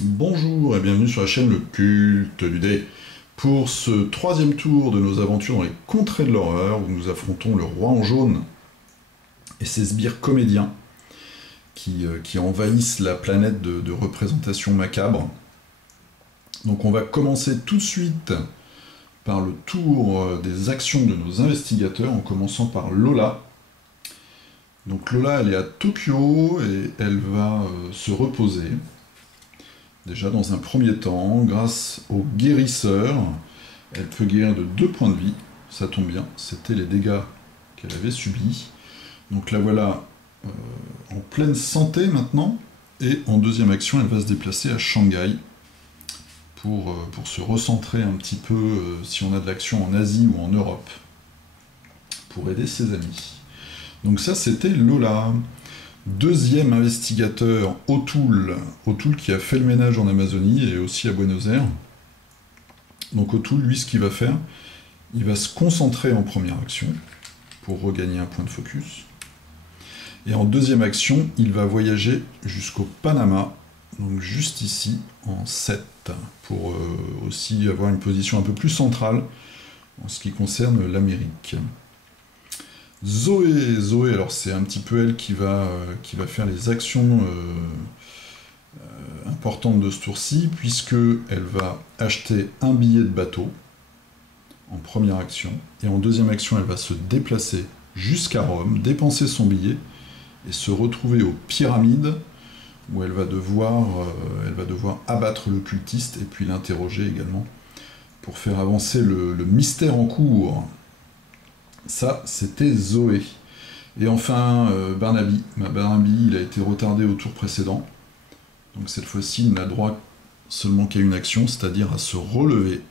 Bonjour et bienvenue sur la chaîne Le Culte du Dé. Pour ce troisième tour de nos aventures dans les contrées de l'horreur, où nous affrontons le roi en jaune et ses sbires comédiens qui envahissent la planète de représentation macabre. Donc on va commencer tout de suite par le tour des actions de nos investigateurs, en commençant par Lola. Donc Lola, elle est à Tokyo et elle va se reposer. Déjà dans un premier temps, grâce au guérisseur, elle peut guérir de 2 points de vie. Ça tombe bien, c'était les dégâts qu'elle avait subis. Donc la voilà en pleine santé maintenant. Et en deuxième action, elle va se déplacer à Shanghai pour se recentrer un petit peu, si on a de l'action en Asie ou en Europe, pour aider ses amis. Donc ça, c'était Lola. Deuxième investigateur, O'Toole qui a fait le ménage en Amazonie et aussi à Buenos Aires. Donc O'Toole, lui, ce qu'il va faire, il va se concentrer en première action pour regagner un point de focus. Et en deuxième action, il va voyager jusqu'au Panama, donc juste ici, en 7, pour aussi avoir une position un peu plus centrale en ce qui concerne l'Amérique. Zoé, alors c'est un petit peu elle qui va faire les actions importante de ce tour-ci, puisque elle va acheter un billet de bateau en première action, et en deuxième action, elle va se déplacer jusqu'à Rome, dépenser son billet, et se retrouver aux pyramides, où elle va devoir abattre le cultiste, et puis l'interroger également, pour faire avancer le mystère en cours. Ça, c'était Zoé. Et enfin, Barnaby. Barnaby, il a été retardé au tour précédent, donc cette fois-ci, il n'a droit seulement qu'à une action, c'est-à-dire à se relever.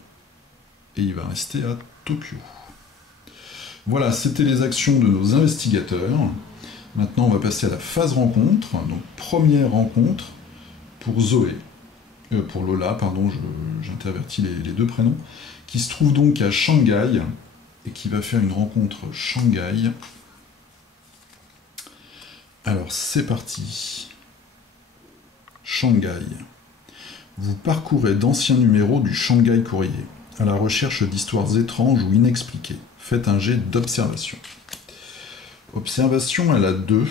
Et il va rester à Tokyo. Voilà, c'était les actions de nos investigateurs. Maintenant, on va passer à la phase rencontre. Donc, première rencontre pour Zoé. Pour Lola, pardon, j'intervertis les deux prénoms. Qui se trouve donc à Shanghai et qui va faire une rencontre Shanghai. Alors, c'est parti. Shanghai. Vous parcourez d'anciens numéros du Shanghai Courrier, à la recherche d'histoires étranges ou inexpliquées. Faites un jet d'observation. Observation, elle a 2.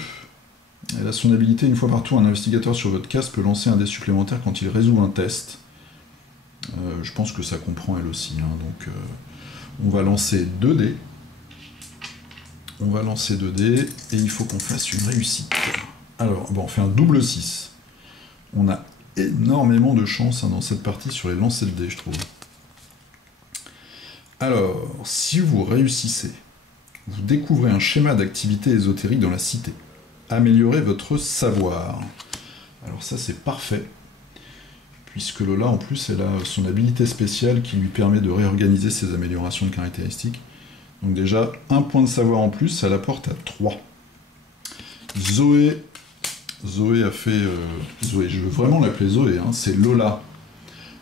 Elle a son habilité, une fois par tour, un investigateur sur votre case peut lancer un dé supplémentaire quand il résout un test. Je pense que ça comprend elle aussi. Donc, on va lancer 2 dés. Et il faut qu'on fasse une réussite. Alors, bon, on fait un double 6. On a énormément de chance dans cette partie sur les lancers de dés, je trouve. Alors, si vous réussissez, vous découvrez un schéma d'activité ésotérique dans la cité. Améliorez votre savoir. Alors ça, c'est parfait, puisque Lola, en plus, elle a son habilité spéciale qui lui permet de réorganiser ses améliorations de caractéristiques. Donc déjà, un point de savoir en plus, ça l'apporte à 3. Zoé a fait... Zoé, je veux vraiment l'appeler Zoé, c'est Lola.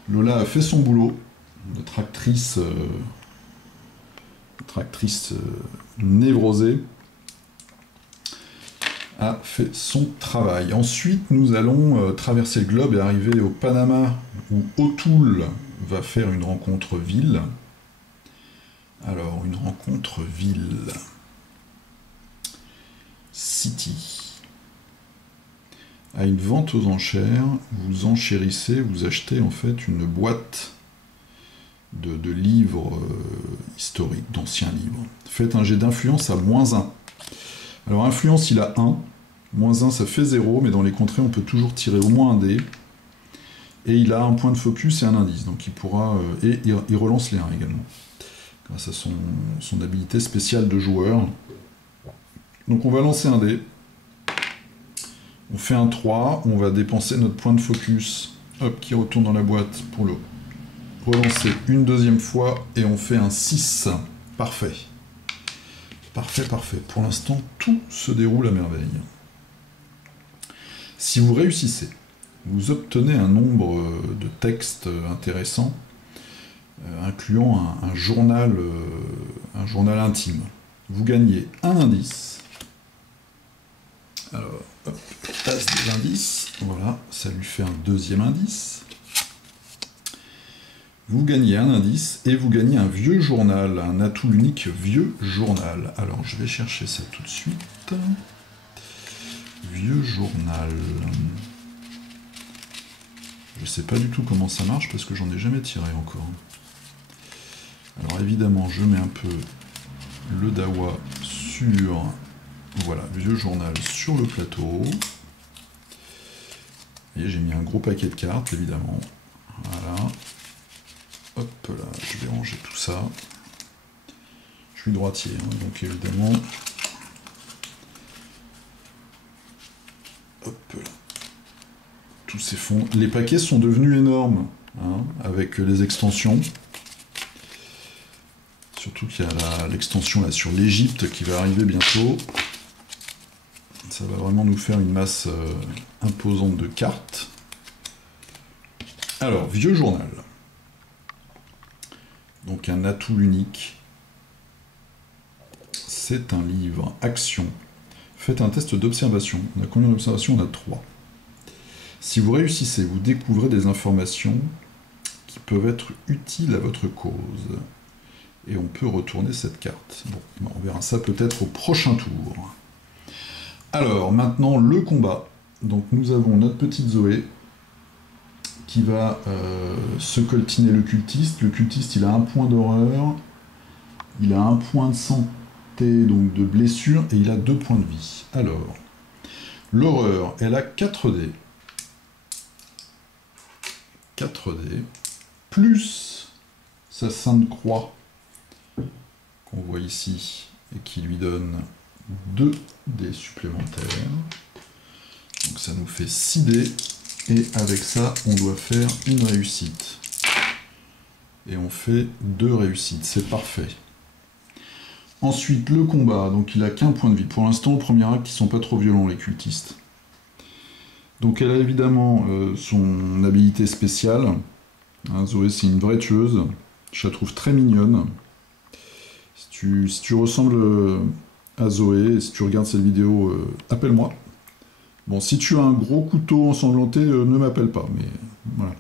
Lola a fait son boulot. Notre actrice névrosée a fait son travail. Ensuite, nous allons traverser le globe et arriver au Panama, où O'Toole va faire une rencontre ville. Alors, une rencontre ville. City. À une vente aux enchères, vous enchérissez, vous achetez en fait une boîte de livres historiques, d'anciens livres. Faites un jet d'influence à -1. Alors influence, il a 1, -1 ça fait 0, mais dans les contrées on peut toujours tirer au moins un dé. Et il a un point de focus et un indice, donc il pourra... et il relance les 1 également, grâce à son habilité spéciale de joueur. Donc on va lancer un dé. On fait un 3, on va dépenser notre point de focus, hop, qui retourne dans la boîte pour le relancer une deuxième fois, et on fait un 6. Parfait. Parfait. Pour l'instant, tout se déroule à merveille. Si vous réussissez, vous obtenez un nombre de textes intéressants, incluant un journal intime. Vous gagnez un indice, Alors, hop, passe des indices. Voilà, ça lui fait un deuxième indice. Vous gagnez un indice et vous gagnez un vieux journal, un atout unique vieux journal. Alors, je vais chercher ça tout de suite. Vieux journal. Je sais pas du tout comment ça marche parce que j'en ai jamais tiré encore. Alors évidemment, je mets un peu le dawa sur... Voilà, vieux journal sur le plateau. Et j'ai mis un gros paquet de cartes, évidemment. Voilà. Hop là, je vais ranger tout ça. Je suis droitier, hein, donc évidemment... Hop là. Tous ces fonds. Les paquets sont devenus énormes, hein, avec les extensions. Surtout qu'il y a l'extension là sur l'Égypte qui va arriver bientôt. Ça va vraiment nous faire une masse imposante de cartes. Alors, vieux journal. Donc un atout unique. C'est un livre. Action. Faites un test d'observation. On a combien d'observations? On a 3. Si vous réussissez, vous découvrez des informations qui peuvent être utiles à votre cause. Et on peut retourner cette carte. Bon, on verra ça peut-être au prochain tour. Alors, maintenant, le combat. Donc, nous avons notre petite Zoé qui va se coltiner le cultiste. Le cultiste, il a 1 point d'horreur, il a 1 point de santé, donc de blessure, et il a 2 points de vie. Alors, l'horreur, elle a 4 dés. 4 dés, plus sa sainte croix, qu'on voit ici, et qui lui donne 2 dés supplémentaires. Donc ça nous fait 6 dés, et avec ça, on doit faire une réussite. Et on fait 2 réussites, c'est parfait. Ensuite, le combat, donc il a qu'1 point de vie. Pour l'instant, au premier acte, ils sont pas trop violents, les cultistes. Donc elle a évidemment son habilité spéciale. Hein, Zoé, c'est une vraie tueuse. Je la trouve très mignonne. Si tu ressembles à Zoé, et si tu regardes cette vidéo, appelle-moi. Bon, si tu as un gros couteau ensanglanté, ne m'appelle pas, mais voilà.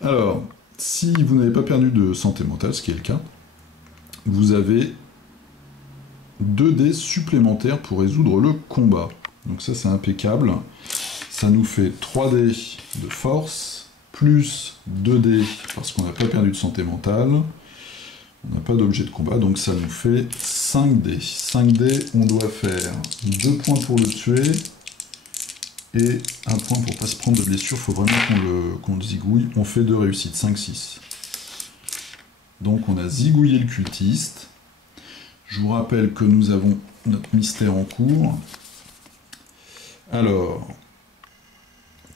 Alors, si vous n'avez pas perdu de santé mentale, ce qui est le cas, vous avez 2 dés supplémentaires pour résoudre le combat. Donc ça, c'est impeccable. Ça nous fait 3 dés de force, plus 2 dés parce qu'on n'a pas perdu de santé mentale. On n'a pas d'objet de combat, donc ça nous fait 5 dés. 5 dés, on doit faire 2 points pour le tuer, et 1 point pour pas se prendre de blessure. Il faut vraiment qu'on le zigouille. On fait 2 réussites, 5, 6. Donc on a zigouillé le cultiste. Je vous rappelle que nous avons notre mystère en cours. Alors,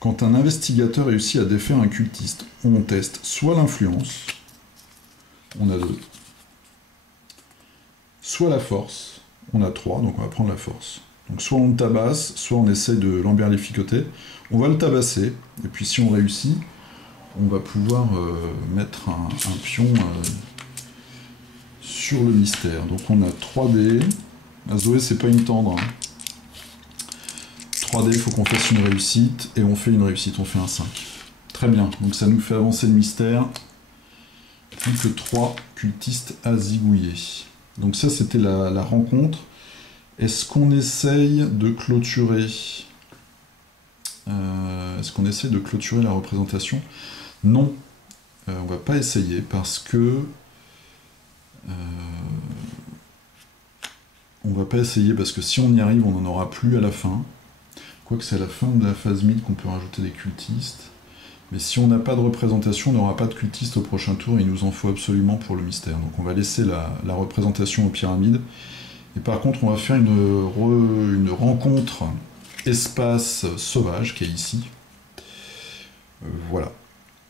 quand un investigateur réussit à défaire un cultiste, on teste soit l'influence, on a 2, soit la force, on a 3, donc on va prendre la force. Donc soit on le tabasse, soit on essaie de l'emberlificoter. On va le tabasser, et puis si on réussit, on va pouvoir mettre un pion sur le mystère. Donc on a 3 dés. La Zoé, c'est pas une tendre. Hein. 3 dés, il faut qu'on fasse une réussite, et on fait une réussite, on fait un 5. Très bien, donc ça nous fait avancer le mystère. Plus que 3 cultistes à zigouiller. Donc ça, c'était la rencontre. Est-ce qu'on essaye de clôturer la représentation? Non, on va pas essayer parce que si on y arrive, on n'en aura plus à la fin. Quoique c'est à la fin de la phase mid qu'on peut rajouter des cultistes. Mais si on n'a pas de représentation, on n'aura pas de cultistes au prochain tour, il nous en faut absolument pour le mystère. Donc on va laisser la représentation aux pyramides. Et par contre, on va faire une rencontre espace sauvage qui est ici. Voilà.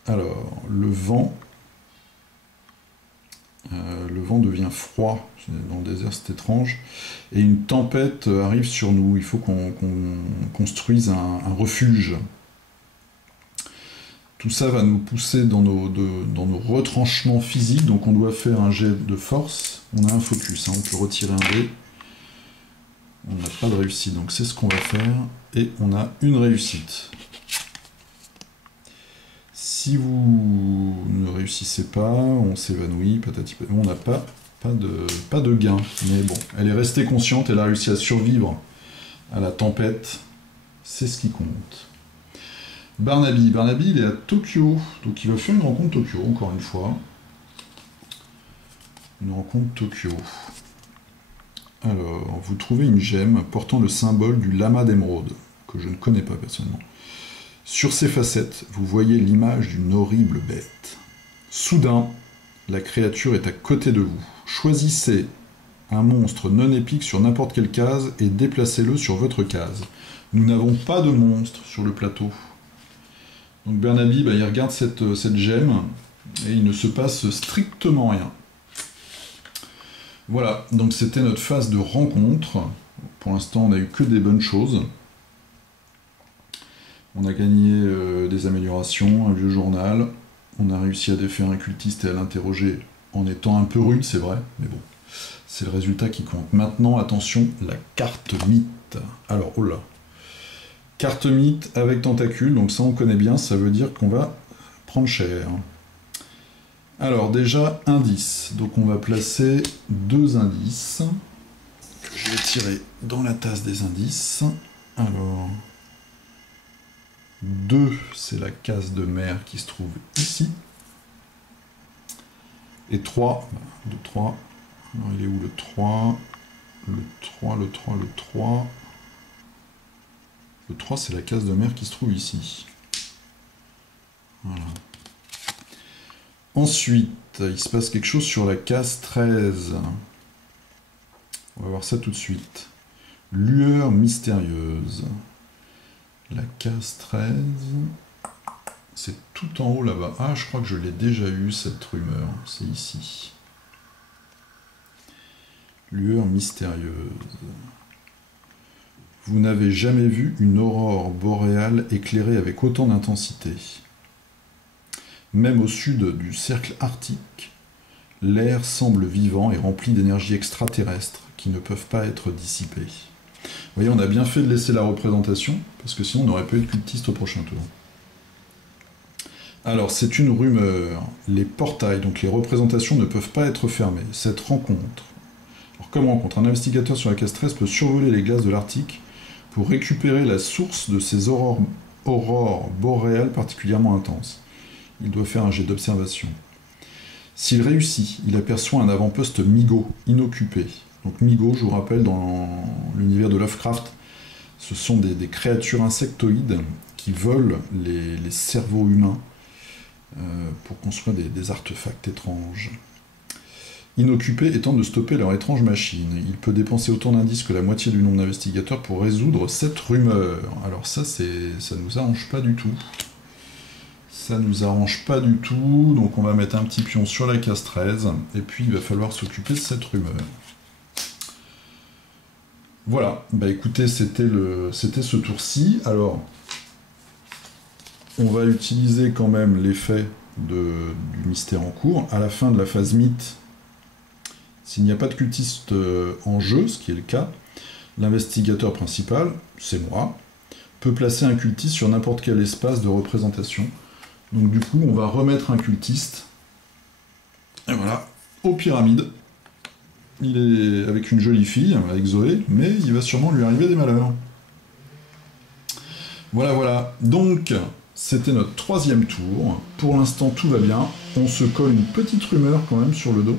Alors, le vent devient froid. Dans le désert, c'est étrange. Et une tempête arrive sur nous. Il faut qu'on construise un refuge. Tout ça va nous pousser dans nos retranchements physiques. Donc on doit faire un jet de force. On a un focus, hein, on peut retirer un dé. On n'a pas de réussite, donc c'est ce qu'on va faire. Et on a une réussite. Si vous ne réussissez pas, on s'évanouit, patati patati. On n'a pas de gain. Mais bon, elle est restée consciente, elle a réussi à survivre à la tempête. C'est ce qui compte. Barnaby, il est à Tokyo. Donc il va faire une rencontre Tokyo, encore une fois. Une rencontre Tokyo. Alors, vous trouvez une gemme portant le symbole du lama d'émeraude, que je ne connais pas personnellement. Sur ses facettes, vous voyez l'image d'une horrible bête. Soudain, la créature est à côté de vous. Choisissez un monstre non épique sur n'importe quelle case et déplacez-le sur votre case. Nous n'avons pas de monstre sur le plateau. Donc Barnaby, il regarde cette gemme et il ne se passe strictement rien. Voilà, donc c'était notre phase de rencontre. Pour l'instant, on n'a eu que des bonnes choses. On a gagné des améliorations, un vieux journal. On a réussi à défaire un cultiste et à l'interroger en étant un peu rude, c'est vrai, mais bon, c'est le résultat qui compte. Maintenant, attention, la carte mythe. Alors, oh là. Carte mythe avec tentacule, donc ça on connaît bien, ça veut dire qu'on va prendre cher. Alors déjà, indice. Donc on va placer 2 indices, que je vais tirer dans la tasse des indices. Alors, 2, c'est la case de mer qui se trouve ici. Et 3, 2, 3. Alors il est où le 3 ? Le 3, le 3, le 3. Le 3, c'est la case de mer qui se trouve ici. Voilà. Ensuite, il se passe quelque chose sur la case 13. On va voir ça tout de suite. Lueur mystérieuse. La case 13, c'est tout en haut là-bas. Ah, je crois que je l'ai déjà eu, cette rumeur. C'est ici. Lueur mystérieuse. Vous n'avez jamais vu une aurore boréale éclairée avec autant d'intensité. Même au sud du cercle arctique, l'air semble vivant et rempli d'énergie extraterrestre qui ne peuvent pas être dissipées. Vous voyez, on a bien fait de laisser la représentation, parce que sinon on n'aurait pas eu de cultiste au prochain tour. Alors, c'est une rumeur. Les portails, donc les représentations, ne peuvent pas être fermées. Cette rencontre. Alors, comme rencontre, un investigateur sur la case 13 peut survoler les glaces de l'Arctique pour récupérer la source de ces aurores boréales particulièrement intenses. Il doit faire un jet d'observation. S'il réussit, il aperçoit un avant-poste MIGO, inoccupé. Donc MIGO, je vous rappelle, dans l'univers de Lovecraft, ce sont des créatures insectoïdes qui volent les cerveaux humains pour construire des artefacts étranges. Inoccupé étant de stopper leur étrange machine. Il peut dépenser autant d'indices que la moitié du nombre d'investigateurs pour résoudre cette rumeur. Alors ça nous arrange pas du tout. Ça nous arrange pas du tout, donc on va mettre un petit pion sur la case 13, et puis il va falloir s'occuper de cette rumeur. Voilà, bah écoutez, c'était ce tour-ci. Alors, on va utiliser quand même l'effet du mystère en cours. À la fin de la phase mythe, s'il n'y a pas de cultiste en jeu, ce qui est le cas, l'investigateur principal, c'est moi, peut placer un cultiste sur n'importe quel espace de représentation. Donc du coup, on va remettre un cultiste. Et voilà, aux pyramides. Il est avec une jolie fille, avec Zoé, mais il va sûrement lui arriver des malheurs. Voilà, voilà. Donc, c'était notre 3e tour. Pour l'instant, tout va bien. On se colle une petite rumeur quand même sur le dos.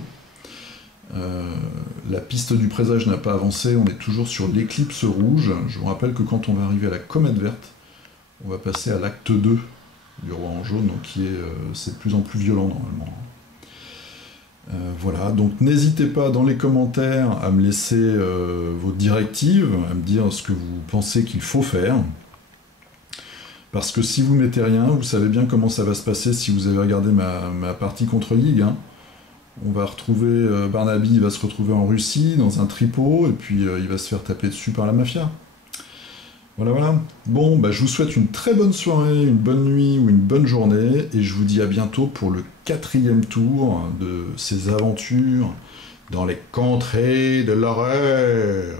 La piste du présage n'a pas avancé, on est toujours sur l'éclipse rouge. Je vous rappelle que quand on va arriver à la comète verte, on va passer à l'acte 2 du roi en jaune, donc c'est de plus en plus violent normalement. Voilà, donc n'hésitez pas dans les commentaires à me laisser vos directives, à me dire ce que vous pensez qu'il faut faire. Parce que si vous mettez rien, vous savez bien comment ça va se passer si vous avez regardé ma partie contre Yig. Hein. On va retrouver, Barnaby va se retrouver en Russie, dans un tripot, et puis il va se faire taper dessus par la mafia. Voilà, voilà. Bon, bah, je vous souhaite une très bonne soirée, une bonne nuit ou une bonne journée, et je vous dis à bientôt pour le 4e tour de ces aventures dans les contrées de l'horreur.